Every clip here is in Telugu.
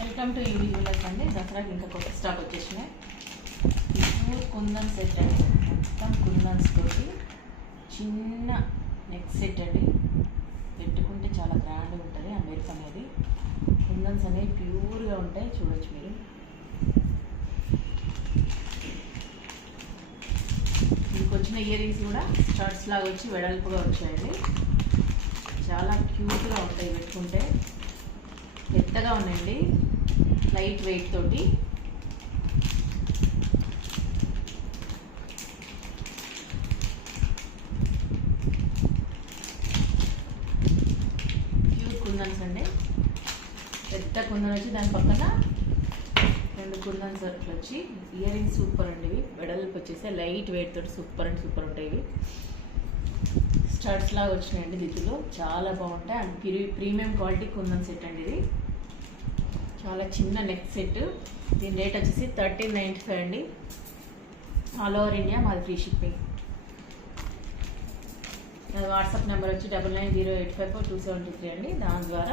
వెల్కమ్ టు యూవీ జ్యువెలర్స్ అండి. దసరాకి ఇంకా కొత్త స్టాక్ వచ్చేసినాయి. ప్యూర్ కుందన్ సెట్ అండి. మొత్తం కుందన్స్ తోటి చిన్న నెక్ సెట్ అండి. పెట్టుకుంటే చాలా గ్రాండ్గా ఉంటుంది. ఆ మెరుపు అనేది కుందన్స్ అనేవి ప్యూర్గా ఉంటాయి. చూడొచ్చు మీరు. మీకు వచ్చిన ఇయర్ రింగ్స్ కూడా స్టడ్స్ లాగా వచ్చి వెడల్పుగా వచ్చాయండి. చాలా క్యూట్గా ఉంటాయి. పెట్టుకుంటే పెద్దగా ఉన్నాయండి. లైట్ వెయిట్ తోటి ప్యూర్ కుందన్స్ అండి. పెద్ద కుందన్ వచ్చి దాని పక్కన 2 కుందన్స్ అట్లా వచ్చి ఇయర్ రింగ్స్ సూపర్ అండి. ఇవి వెడల్పు వచ్చేసి లైట్ వెయిట్ తోటి సూపర్ అండ్ సూపర్ ఉంటాయి. ఇవి స్టడ్స్ లాగా వచ్చినాయండి. దిద్దులో చాలా బాగుంటాయి. And premium quality kundan set అండి. ఇది చాలా చిన్న నెక్ సెట్. దీని రేట్ వచ్చేసి 1395 అండి. ఆల్ ఓవర్ ఇండియా మాది ఫ్రీ షిప్పింగ్. వాట్సాప్ నెంబర్ వచ్చి 9908542723 అండి. దాని ద్వారా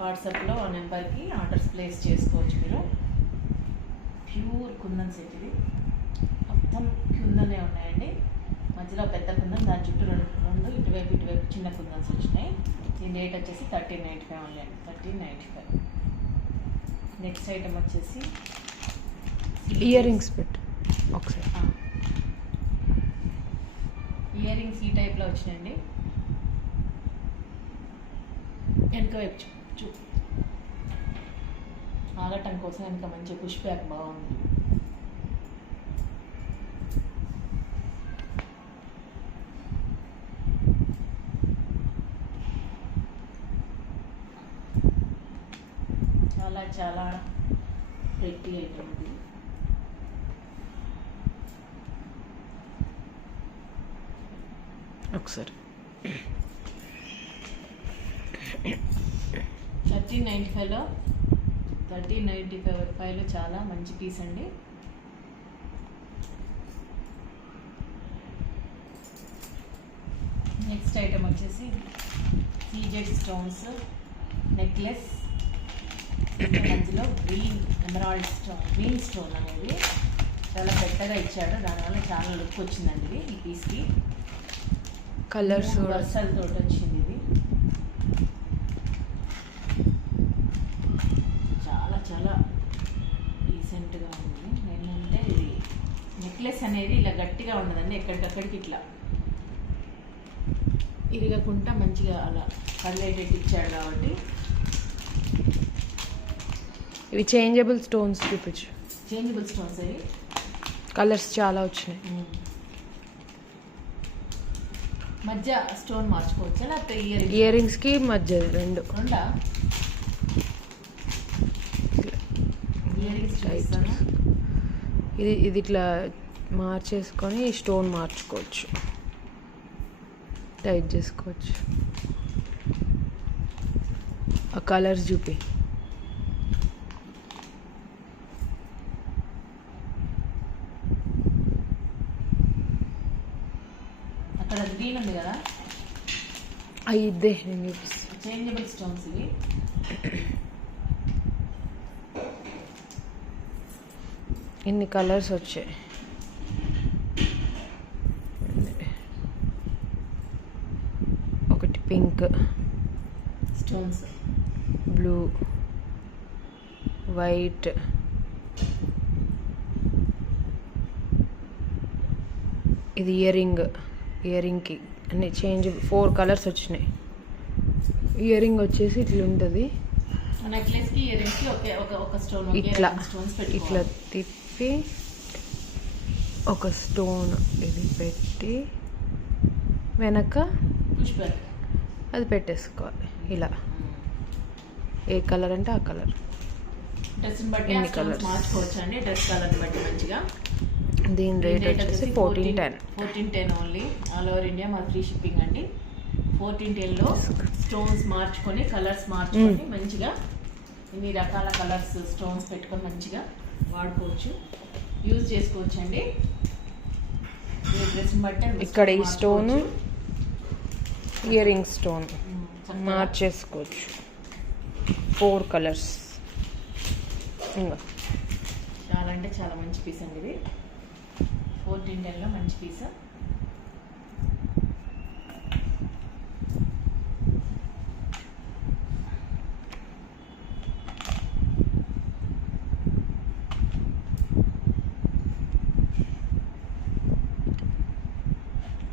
వాట్సాప్లో ఆ నెంబర్కి ఆర్డర్స్ ప్లేస్ చేసుకోవచ్చు మీరు. Pure kundan set. ఇది మొత్తం కుందనే ఉన్నాయండి. మధ్యలో పెద్ద కుందన్, దాని చుట్టూ రెండు ఇటువైపు చిన్న కుందన్స్ వచ్చినాయి. దీని రేట్ వచ్చేసి 1395 ఓన్లీ అండి. 1395. నెక్స్ట్ ఐటమ్ వచ్చేసి ఇయర్ రింగ్స్ పెట్టు ఒకసారి. ఇయర్ రింగ్స్ ఈ టైప్లో వచ్చినాయండి. వెనక వైపు చూ ఆగటం కోసం వెనక మంచి పుష్ బ్యాక్ బాగుంది. చాలా చాలా ప్రెట్టి ఐటమ్ ఇది. ఒకసారి 1395లో చాలా మంచి పీస్ అండి. నెక్స్ట్ ఐటమ్ వచ్చేసి సీజెడ్ స్టోన్స్ నెక్లెస్. మధ్యలో green emerald stone, green stone అనేది చాలా పెద్దగా ఇచ్చాడు. దానివల్ల చాలా లుక్ వచ్చిందండి. ఇది ఈ పీస్కి కలర్స్ వర్సల్ తోటి వచ్చింది. ఇది చాలా చాలా డీసెంట్గా ఉంది. ఏంటంటే ఇది నెక్లెస్ అనేది ఇలా గట్టిగా ఉండదండి. ఎక్కడికక్కడికి ఇట్లా ఇరగకుండా మంచిగా అలా కర్లేటెడ్ ఇచ్చాడు కాబట్టి. ఇవి చేంజబుల్ స్టోన్స్ చూపించు. చేంజబుల్ స్టోన్స్ అవి కలర్స్ చాలా వచ్చినాయి. మధ్య స్టోన్ మార్చుకోవచ్చు. లేకపోతే ఇయర్ రింగ్స్కి మధ్య రెండు ఇయర్ రింగ్స్ చూపిస్తాను. ఇది ఇట్లా మార్చేసుకొని స్టోన్ మార్చుకోవచ్చు, టైట్ చేసుకోవచ్చు. ఆ కలర్స్ చూపి. అక్కడ గ్రీన్ ఉంది కదా, ఇదే నేను చూపిస్తాను. చేంజబుల్ స్టోన్స్ ఇవి. ఇన్ని కలర్స్ వచ్చాయి. ఒకటి పింక్ స్టోన్స్, బ్లూ, వైట్, ఇది ఇయర్ రింగ్కి అన్ని చేంజ్ 4 కలర్స్ వచ్చినాయి. ఇయర్ రింగ్ వచ్చేసి ఇట్లా ఉంటుంది. నెక్లెస్కి ఇయర్ రింగ్స్కి ఒక స్టోన్ ఇట్లా ఇట్లా తిప్పి ఒక స్టోన్ ఇది పెట్టి వెనక పుష్ బ్యాక్ అది పెట్టేసుకోవాలి. ఇలా ఏ కలర్ అంటే ఆ కలర్. డ్రెస్ని బట్టి మార్చుకోవచ్చు అండి. డ్రెస్ కలర్ని బట్టి మంచిగా. దీని రేట్ వచ్చేసి 1410 ఓన్లీ. ఆల్ ఓవర్ ఇండియా మా ఫ్రీ షిప్పింగ్ అండి. 1410లో స్టోన్స్ మార్చుకొని కలర్స్ మార్చుకొని మంచిగా ఇన్ని రకాల కలర్స్ స్టోన్స్ పెట్టుకొని మంచిగా వాడుకోవచ్చు, యూజ్ చేసుకోవచ్చు అండి. డ్రెస్ని బట్టి ఇక్కడ ఈ స్టోన్ ఇయర్ రింగ్ స్టోన్ మార్చేసుకోవచ్చు. 4 కలర్స్. ఇంకా చాలా అంటే చాలా మంచి పీస్ అండి ఇది. 1410లో మంచి పీస్.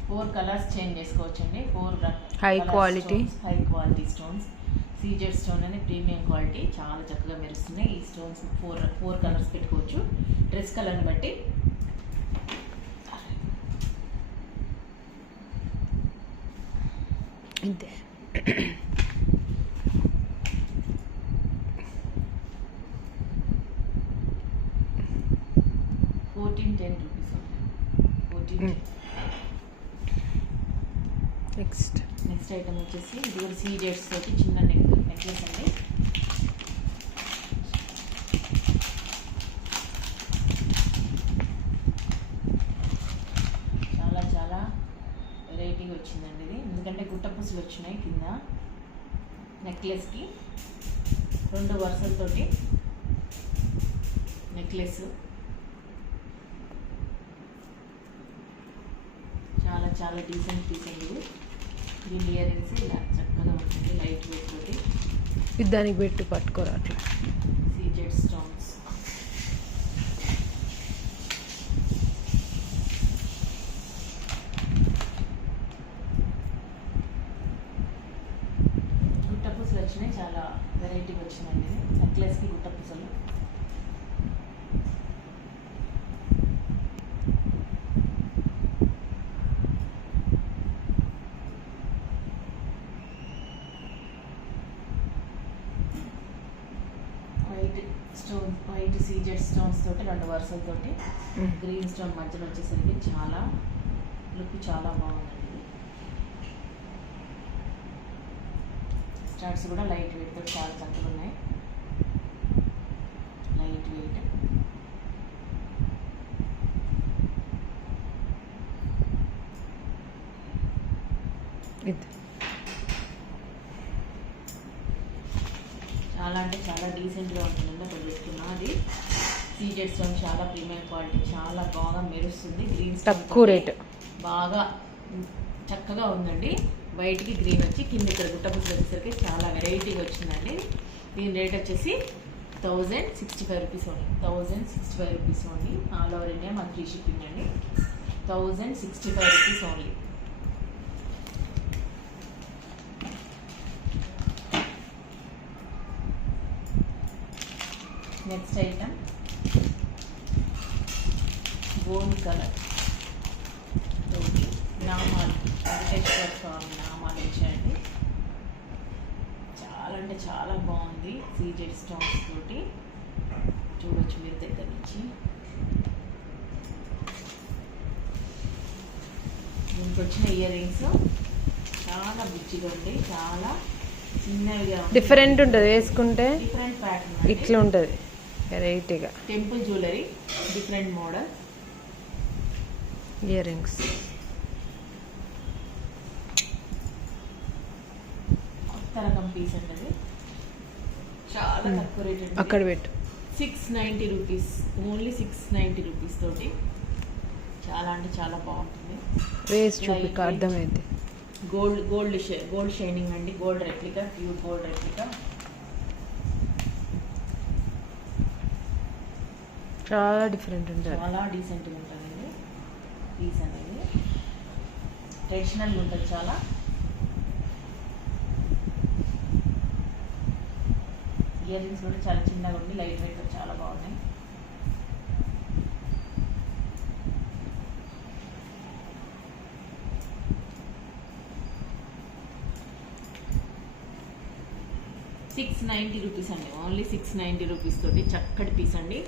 ఫోర్ కలర్స్ చేంజ్ చేసుకోవచ్చండి. High quality stones. CZ stone అనేది ప్రీమియం క్వాలిటీ, చాలా చక్కగా మెరుస్తున్నాయి. ఈ స్టోన్స్ ఫోర్ కలర్స్ పెట్టుకోవచ్చు డ్రెస్ కలర్ని బట్టి. ఇంతే. 1410 రూపీస్. 14. నెక్స్ట్ ఐటమ్ వచ్చేసి ఇది కూడా సీజెడ్స్ తోటి చిన్న నెక్లెస్ అండి. చాలా చాలా వెరైటీగా వచ్చిందండి ఇది, ఎందుకంటే గుట్టపూసలు వచ్చినాయి కింద నెక్లెస్కి. 2 వరుసలతోటి నెక్లెస్. చాలా చాలా డీసెంట్ పీస్ అండి ఇది. దీని ఇయర్ రింగ్స్ ఇలా చక్కగా ఉంటుంది, లైట్ వెయిట్ తోటి. ఇది దానికి పెట్టి పట్టుకోరా అట్లా. CZ stones. గుట్టపూసలు వచ్చినాయి, చాలా వెరైటీగా వచ్చిందండి ఇది. నెక్లెస్కి గుట్టపూసలు. వైట్ సీజెడ్ స్టోన్స్ తోటి 2 వరుసలతోటి గ్రీన్ స్టోన్ మధ్యలో వచ్చేసరికి చాలా లుక్ చాలా బాగుందండి. స్టార్ట్స్ కూడా లైట్ వెయిట్ తోటి చాలా చక్కగా ఉన్నాయి. Light weight. చాలా అంటే చాలా డీసెంట్గా ఉంటుందండి. అక్కడ పెట్టుకున్నా అది సీజెడ్ స్టోన్, చాలా ప్రీమియం క్వాలిటీ, చాలా బాగా మెరుస్తుంది. గ్రీన్ తక్కువ రేట్, బాగా చక్కగా ఉందండి. వైట్కి గ్రీన్ వచ్చి కింద ఇక్కడ గుట్టపూసలు వచ్చేసరికి చాలా వెరైటీగా వచ్చిందండి. దీని రేట్ వచ్చేసి 1065 rupees only. 1065 rupees only. All over India మన ఫ్రీ షిప్పింగ్ అండి. 1065 rupees only. Next item gold colour తోటి నామాలు, వెంకటేశ్వర స్వామి నామాలు వచ్చాయండి. చాలా అంటే చాలా బాగుంది. సీజెడ్ స్టోన్స్ తోటి చూడొచ్చు మీరు దగ్గర నుంచి. దీనికి వచ్చిన ఇయర్ రింగ్స్ చాలా బుజ్జిగా ఉంది, చాలా చిన్నవిగా, డిఫరెంట్ ఉంటుంది వేసుకుంటే. డిఫరెంట్ ప్యాటర్న్ ఇట్లా ఉంటుంది వెరైటీగా. Temple jewellery, different model ear rings. కొత్త రకం పీస్ అండి, చాలా తక్కువ రేట్ అండి. అక్కడ పెట్టు. 690 రూపీస్ ఓన్లీ. 690 రూపీస్ తోటి చాలా అంటే చాలా బాగుంటుంది. వేసి చూపిక అర్థమైంది. గోల్డ్ షైనింగ్ అండి. Gold replica, pure gold replica. చాలా డిఫరెంట్ ఉంటుంది, చాలా డీసెంట్గా ఉంటుందండి పీస్ అనేది. ట్రెడిషనల్ ఉంటుంది చాలా. ఇయర్ రింగ్స్ కూడా చాలా చిన్నగా ఉండి లైట్ వెయిట్ చాలా బాగున్నాయి. $690 రూపీస్ అండి. ఓన్లీ 690 రూపీస్ తోటి చక్కటి పీస్ అండి.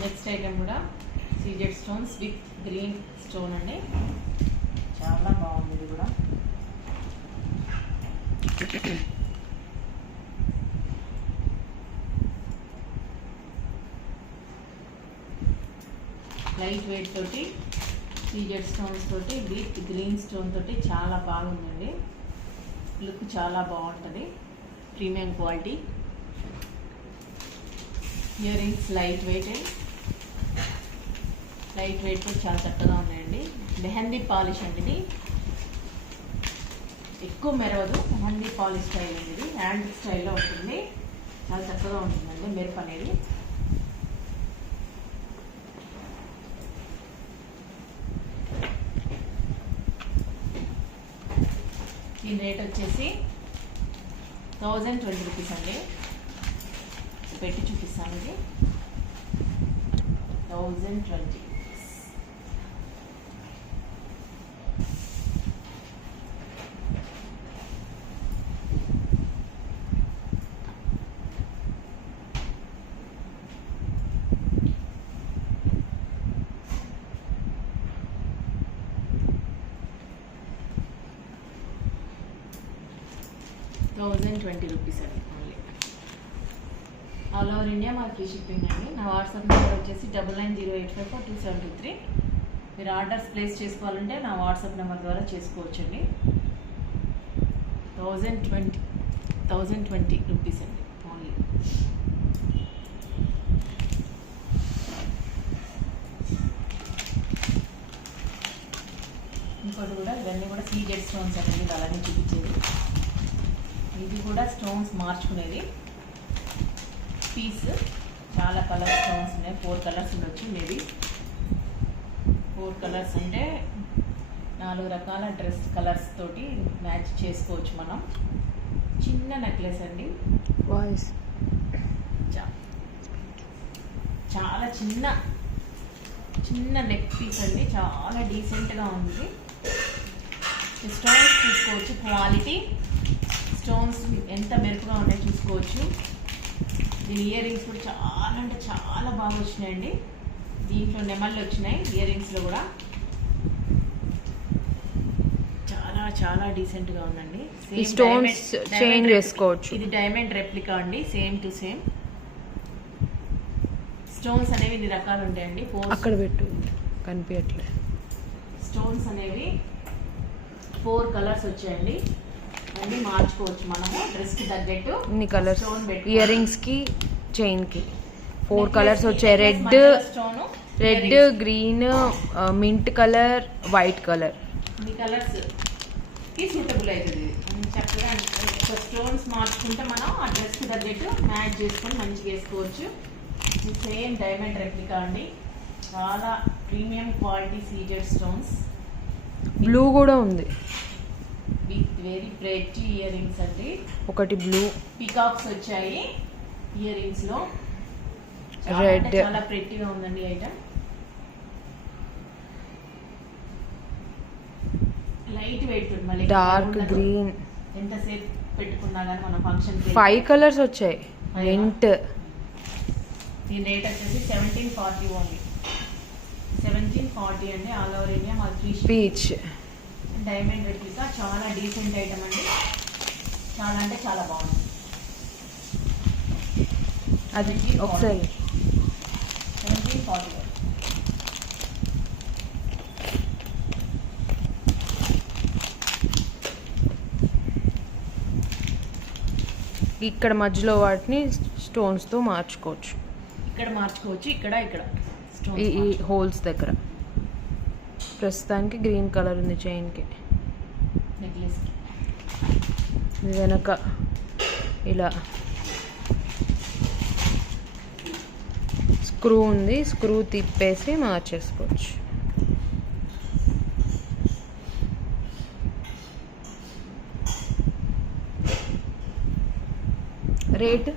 నెక్స్ట్ ఐటమ్ కూడా CZ stones with green stone అండి. చాలా బాగుంది ఇది కూడా. లైట్ వెయిట్ తోటి సీజెడ్ స్టోన్స్ తోటి విత్ గ్రీన్ స్టోన్ తోటి చాలా బాగుందండి. లుక్ చాలా బాగుంటుంది, premium quality. Ear rings light weight చాలా చక్కగా ఉన్నాయండి. మెహందీ పాలిష్ అండి ఇది, ఎక్కువ మెరవదు. మెహందీ పాలిష్ స్టైల్ అండి ఇది, హ్యాండ్ స్టైల్లో ఉంటుంది. చాలా చక్కగా ఉంటుందండి మెరుపు అనేది. దీని రేట్ వచ్చేసి 1020 రూపీస్ అండి. పెట్టి చూపిస్తాను. ఇది 1020. ₹1020 అండి ఓన్లీ. ఆల్ ఓవర్ ఇండియా మాకు ఫ్రీ షిప్పింగ్ అండి. నా వాట్సాప్ నెంబర్ వచ్చేసి 9908542723. మీరు ఆర్డర్స్ ప్లేస్ చేసుకోవాలంటే నా వాట్సాప్ నెంబర్ ద్వారా చేసుకోవచ్చండి. 1020 రూపీస్ అండి ఓన్లీ. ఇంకోటి కూడా, ఇవన్నీ కూడా సీజెడ్ స్టోన్స్ అనేది అలానే చూపించేది. ఇది కూడా స్టోన్స్ మార్చుకునేది పీస్. చాలా కలర్ స్టోన్స్ ఉన్నాయి, 4 కలర్స్ ఉండొచ్చు మేబీ. 4 కలర్స్ అంటే 4 రకాల డ్రెస్ కలర్స్ తోటి మ్యాచ్ చేసుకోవచ్చు మనం. చిన్న నెక్లెస్ అండి, వాయిస్ చాలా చిన్న నెక్ పీస్ అండి. చాలా డీసెంట్గా ఉంది. స్టోన్స్ చూసుకోవచ్చు, క్వాలిటీ స్టోన్స్ ఎంత మెరుపుగా ఉన్నాయో చూసుకోవచ్చు. దీని ఇయర్ రింగ్స్ కూడా చాలా అంటే చాలా బాగా వచ్చినాయండి. దీంట్లో నెమళ్ళు వచ్చినాయి ఇయర్ రింగ్స్లో కూడా. చాలా చాలా డీసెంట్గా ఉందండి. స్టోన్స్ చేంజ్ చేసుకోవచ్చు. ఇది డైమండ్ రెప్లికా అండి, సేమ్ టు సేమ్. స్టోన్స్ అనేవి ఇన్ని రకాలు ఉంటాయండి. అక్కడ పెట్టు, కనిపించట్లేదు. స్టోన్స్ అనేవి 4 కలర్స్ వచ్చాయండి. అన్నీ మార్చుకోవచ్చు మనము డ్రెస్కి తగ్గట్టు. ఇన్ని కలర్స్ ఇయర్ రింగ్స్కి, చైన్కి 4 Necklace కలర్స్ వచ్చాయి. Red, green, mint colour, white colour. ఈ కలర్స్కి సూటబుల్ అవుతుంది. చక్కగా స్టోన్స్ మార్చుకుంటే మనం ఆ డ్రెస్కి తగ్గట్టు మ్యాచ్ చేసుకొని మంచిగా వేసుకోవచ్చు. సేమ్ డైమండ్ రెప్లికా అండి, చాలా premium quality CZ stones. Blue కూడా ఉంది. With very pretty ear rings అండి. ఒకటి బ్లూ, పీకాక్స్ వచ్చాయి ఇయర్ రింగ్స్ లో. రెడ్, చాలా ప్రెట్టీగా ఉందండి ఐటమ్. లైట్ వెయిట్, మళ్ళీ డార్క్ గ్రీన్. ఎంతసేపు పెట్టుకున్నా కానీ మన ఫంక్షన్ 5 కలర్స్ వచ్చాయి. మింట్. దీని రేట్ వచ్చేసి 1740 ఓన్లీ. 1740 అండి. ఆల్ ఓవర్ ఇండియా మాకు free shipping. Peach diamond replica, చాలా డీసెంట్ ఐటమ్ అండి. చాలా అంటే చాలా బాగుంది. అది ఒకసారి 1740. ఇక్కడ మధ్యలో వాటిని స్టోన్స్తో మార్చుకోవచ్చు. ఇక్కడ మార్చుకోవచ్చు, ఇక్కడ ఈ హోల్స్ దగ్గర. ప్రస్తుతానికి గ్రీన్ కలర్ ఉంది చైన్కి. నెక్లెస్ వెనక ఇలా స్క్రూ ఉంది, స్క్రూ తిప్పేసి మార్చేసుకోవచ్చు. Rate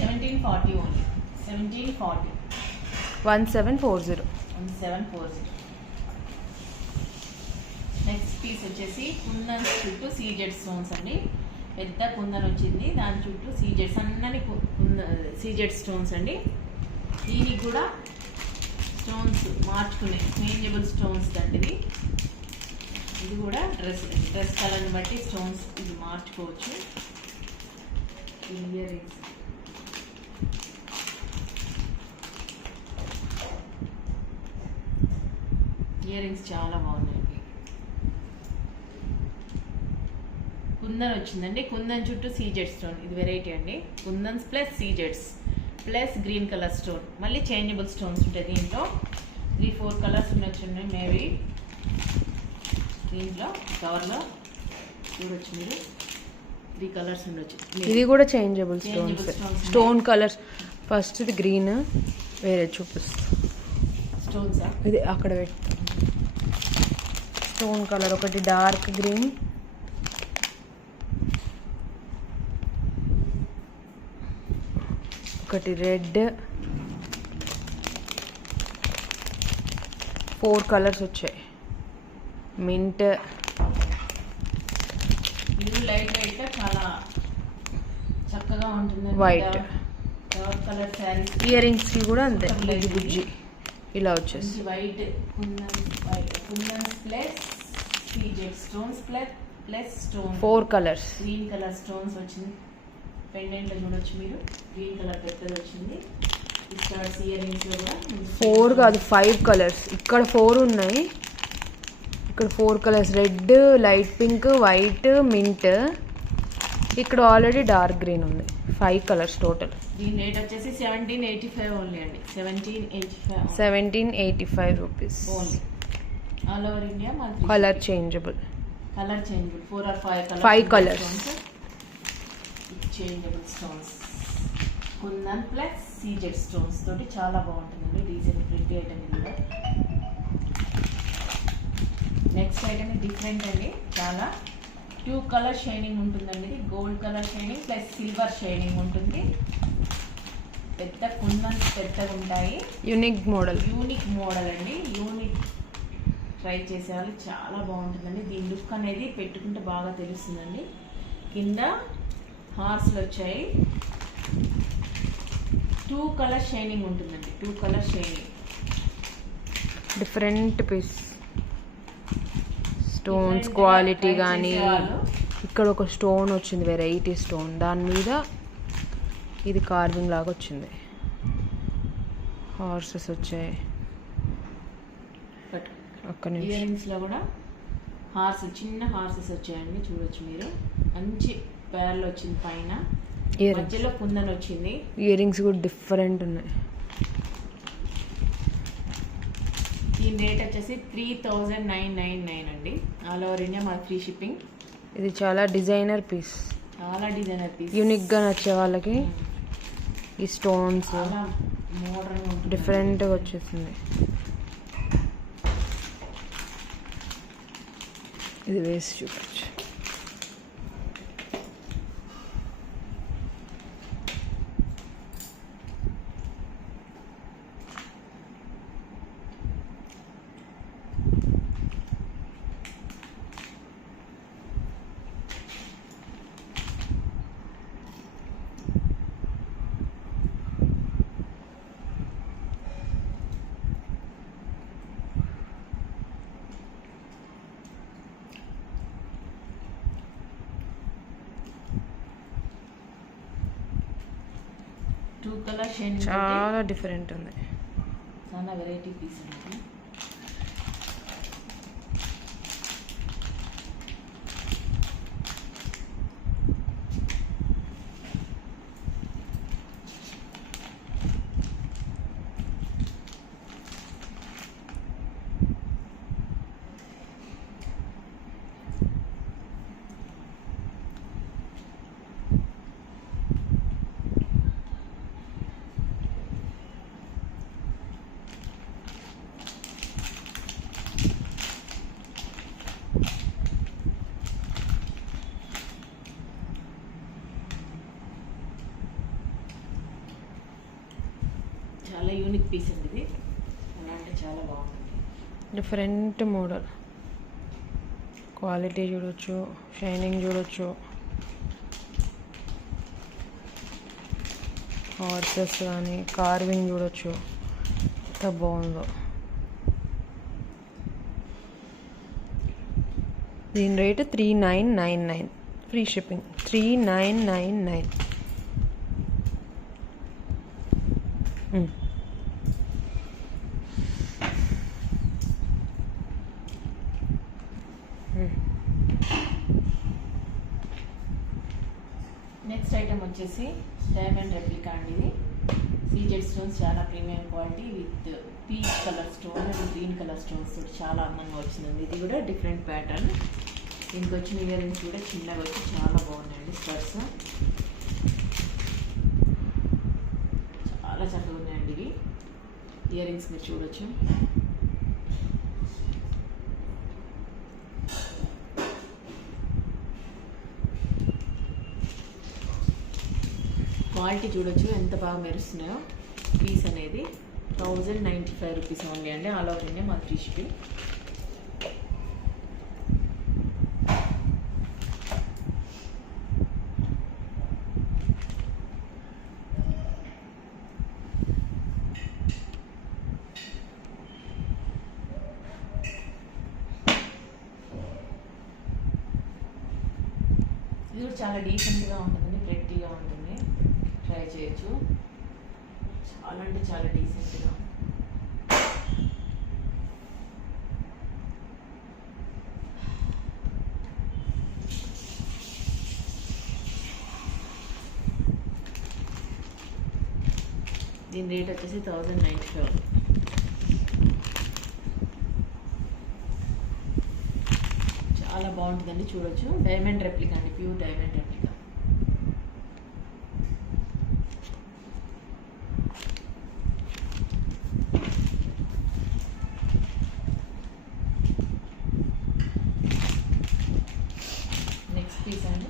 1740 only. 1740. 1740. నెక్స్ట్ పీస్ వచ్చేసి కుందన్ చుట్టూ సీజెడ్ స్టోన్స్ అండి. పెద్ద కుందన్ వచ్చింది, దాని చుట్టూ సన్నని సీజెడ్ స్టోన్స్ అండి. దీనికి కూడా స్టోన్స్ మార్చుకునే చేంజబుల్ స్టోన్స్ అండి. ఇది కూడా డ్రెస్ కలర్ని బట్టి స్టోన్స్ ఇది మార్చుకోవచ్చు. ఇయర్ రింగ్స్ చాలా బాగున్నాయండి. కుందన్ వచ్చిందండి. కుందన్ చుట్టూ సీజెడ్ స్టోన్, ఇది వెరైటీ అండి. కుందన్స్ ప్లస్ సీజెడ్స్ ప్లస్ గ్రీన్ కలర్ స్టోన్, మళ్ళీ చేంజబుల్ స్టోన్స్ ఉంటాయి దీంట్లో. 3-4 కలర్స్ ఉన్నాయి మేబీ దీంట్లో. కవర్లో చూడొచ్చు మీరు 3 కలర్స్ ఉండొచ్చు. ఇది కూడా changeable stones, stone colours. First ఇది గ్రీన్, వేరే చూపిస్తా. స్టోన్స్ ఇది అక్కడ పెట్టు. స్టోన్ కలర్ ఒకటి డార్క్ గ్రీన్, ఒకటి రెడ్. 4 కలర్స్ వచ్చాయి. మింట్, ఇది లైట్ గా చాలా చక్కగా ఉంటుంది. White dark colour saris. Ear rings కి కూడా అంతే, బుజ్జి బుజ్జి ఇలా వచ్చేసి. White kundans plus CZ stones plus stone. 4 colours. Green colour stones వచ్చింది. పెండెంట్ లో చూడొచ్చు మీరు, గ్రీన్ కలర్ పెద్దది వచ్చింది. స్టార్ట్స్ ఇయర్ రింగ్స్ లో కూడా 4 కాదు 5 కలర్స్. ఇక్కడ 4 ఉన్నాయి, ఇక్కడ 4 colours. Red, light pink, white, mint. ఇక్కడ ఆల్రెడీ డార్క్ గ్రీన్ ఉంది. 5 కలర్స్ టోటల్. దీని రేట్ వచ్చేసి 1785 ఓన్లీ అండి. 1785 rupees only. All over India. Colour changeable. 4 or 5 5 colours. Changeable stones. Kundan plus CZ stones తోటి చాలా బాగుంటుందండి. డీజెంట్ ప్రింట్ ఐటమ్ ఇది కూడా. నెక్స్ట్ ఐటమ్ డిఫరెంట్ అండి. చాలా 2 కలర్ షైనింగ్ ఉంటుందండి. ఇది gold colour shining plus silver shining ఉంటుంది. పెద్ద కుందన్స్ పెద్దగా ఉంటాయి. యూనిక్ మోడల్ అండి. యూనిక్ ట్రై చేసే వాళ్ళు చాలా బాగుంటుందండి. దీని లుక్ అనేది పెట్టుకుంటే బాగా తెలుస్తుందండి. కింద హార్స్లు వచ్చాయి. 2 కలర్ షైనింగ్ ఉంటుందండి. 2 colour shining. Different piece. Stones quality కానీ, ఇక్కడ ఒక స్టోన్ వచ్చింది, వెరైటీ స్టోన్. దాని మీద ఇది కార్వింగ్ లాగా వచ్చింది. హార్సెస్ వచ్చాయి. అక్కడ ఇయర్ రింగ్స్ లో కూడా చిన్న హార్సెస్ వచ్చాయండి. చూడొచ్చు మీరు. మంచి పేర్లు వచ్చింది పైన. మధ్యలో కుందన్ వచ్చింది. ఇయర్ రింగ్స్ కూడా డిఫరెంట్ ఉన్నాయి. దీని రేట్ వచ్చేసి 3999 అండి. ఆల్ ఓవర్ ఇండియా మాది ఫ్రీ షిప్పింగ్. ఇది చాలా డిజైనర్ పీస్. యూనిక్ గా నచ్చే వాళ్ళకి ఈ స్టోన్స్ డిఫరెంట్గా వచ్చేసింది. ఇది వేసి చూపించు. చాలా డిఫరెంట్ ఉంది. చాలా వెరైటీ పీస్ ఉంది. చాలా యూనిక్ పీస్ అండి ఇది. అంటే చాలా బాగుంటుంది. Different model. క్వాలిటీ చూడొచ్చు, షైనింగ్ చూడొచ్చు, హార్సెస్ కానీ కార్వింగ్ చూడొచ్చు. ఎంత బాగుందో. దీని rate 3999, free shipping 3999. Next item వచ్చేసి డైమండ్ రెప్లికా అండి. ఇది సీజెడ్ స్టోన్స్, చాలా premium quality with peach colour stone and green colour stones తోటి చాలా అందంగా వచ్చిందండి. ఇది కూడా డిఫరెంట్ ప్యాటర్న్. దీనికి వచ్చిన ఇయర్ రింగ్స్ కూడా చిన్నగా వచ్చి చాలా బాగున్నాయండి. స్టడ్స్ చాలా చక్కగా ఉన్నాయండి. ఇవి ఇయర్ రింగ్స్ మీరు చూడొచ్చు. క్వాలిటీ చూడొచ్చు ఎంత బాగా మెరుస్తున్నాయో. పీస్ అనేది 1095 రూపీస్ ఓన్లీ అండి. ఆల్ ఓవర్ ఇండియా మాకు ఫ్రీ షిప్పింగ్. ఇది కూడా చాలా డీసెంట్గా ఉంటుందండి, ప్రెట్టీగా ఉంటుంది. ట్రై చేయొచ్చు. చాలా అంటే చాలా డీసెంట్గా. దీని రేట్ వచ్చేసి 1095. చాలా బాగుంటుందండి, చూడొచ్చు. డైమండ్ రెప్లికా అండి, pure diamond replica. Next piece అండి.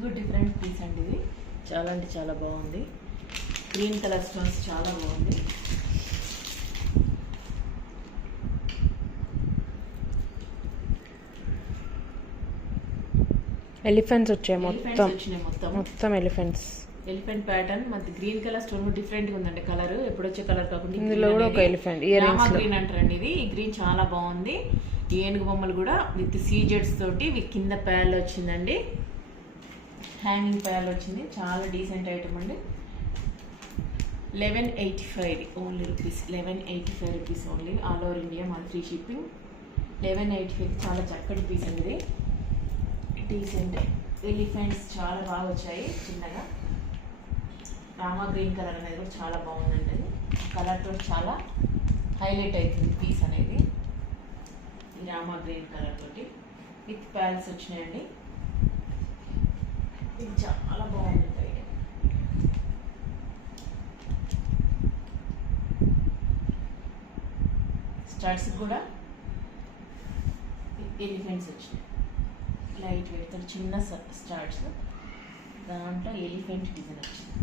ఇది డిఫరెంట్ పీస్ అండి. ఇది చాలా అంటే చాలా బాగుంది. గ్రీన్ కలర్ స్టోన్స్ చాలా బాగుంది. ఎలిఫెంట్స్ వచ్చాయి మొత్తం. వచ్చినాయి మొత్తం ఎలిఫెంట్స్. ఎలిఫెంట్ ప్యాటర్న్ మనకి గ్రీన్ కలర్ స్టోన్ డిఫరెంట్ గా ఉందండి. కలర్ ఎప్పుడు వచ్చే కలర్ కాకుండా ఇందులో కూడా ఒక ఎలిఫెంట్ ఇయర్ రింగ్స్ గ్రీన్ అంటారండి. ఇది ఈ గ్రీన్ చాలా బాగుంది. ఈ ఏనుగు బొమ్మలు కూడా విత్ సీజెడ్స్ తోటి కింద ప్యాల్ వచ్చిందండి. హ్యాంగింగ్ ప్యాల్ వచ్చింది. చాలా డీసెంట్ ఐటమ్ అండి. 1185 only rupees. 1185 rupees only. All over India మన ఫ్రీ షిప్పింగ్. 1185 చాలా చక్కటి పీస్ అండి. ఇది డీసెంట్ ఎలిఫెంట్స్ చాలా బాగా వచ్చాయి చిన్నగా. రామా గ్రీన్ కలర్ అనేది కూడా చాలా బాగుందండి. అది కలర్తో చాలా హైలైట్ అవుతుంది పీస్ అనేది. రామా గ్రీన్ కలర్ తోటి విత్ ప్యాల్స్ వచ్చినాయండి. ఇది చాలా బాగుంది. స్టార్ట్స్ కూడా ఎలిఫెంట్స్ వచ్చినాయి. లైట్ వెయిట్ చిన్న స్టార్ట్స్, దాంట్లో ఎలిఫెంట్ డిజైన్ వచ్చింది.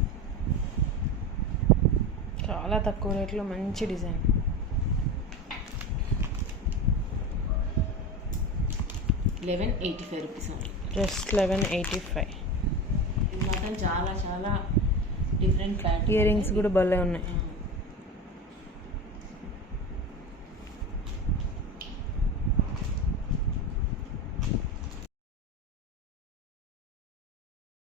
చాలా తక్కువ రేట్లో మంచి డిజైన్. Rupees only. జస్ట్ 1185. ఇది మాత్రం చాలా చాలా డిఫరెంట్ ప్యాటర్న్. ఇయర్ రింగ్స్ కూడా భలే ఉన్నాయి.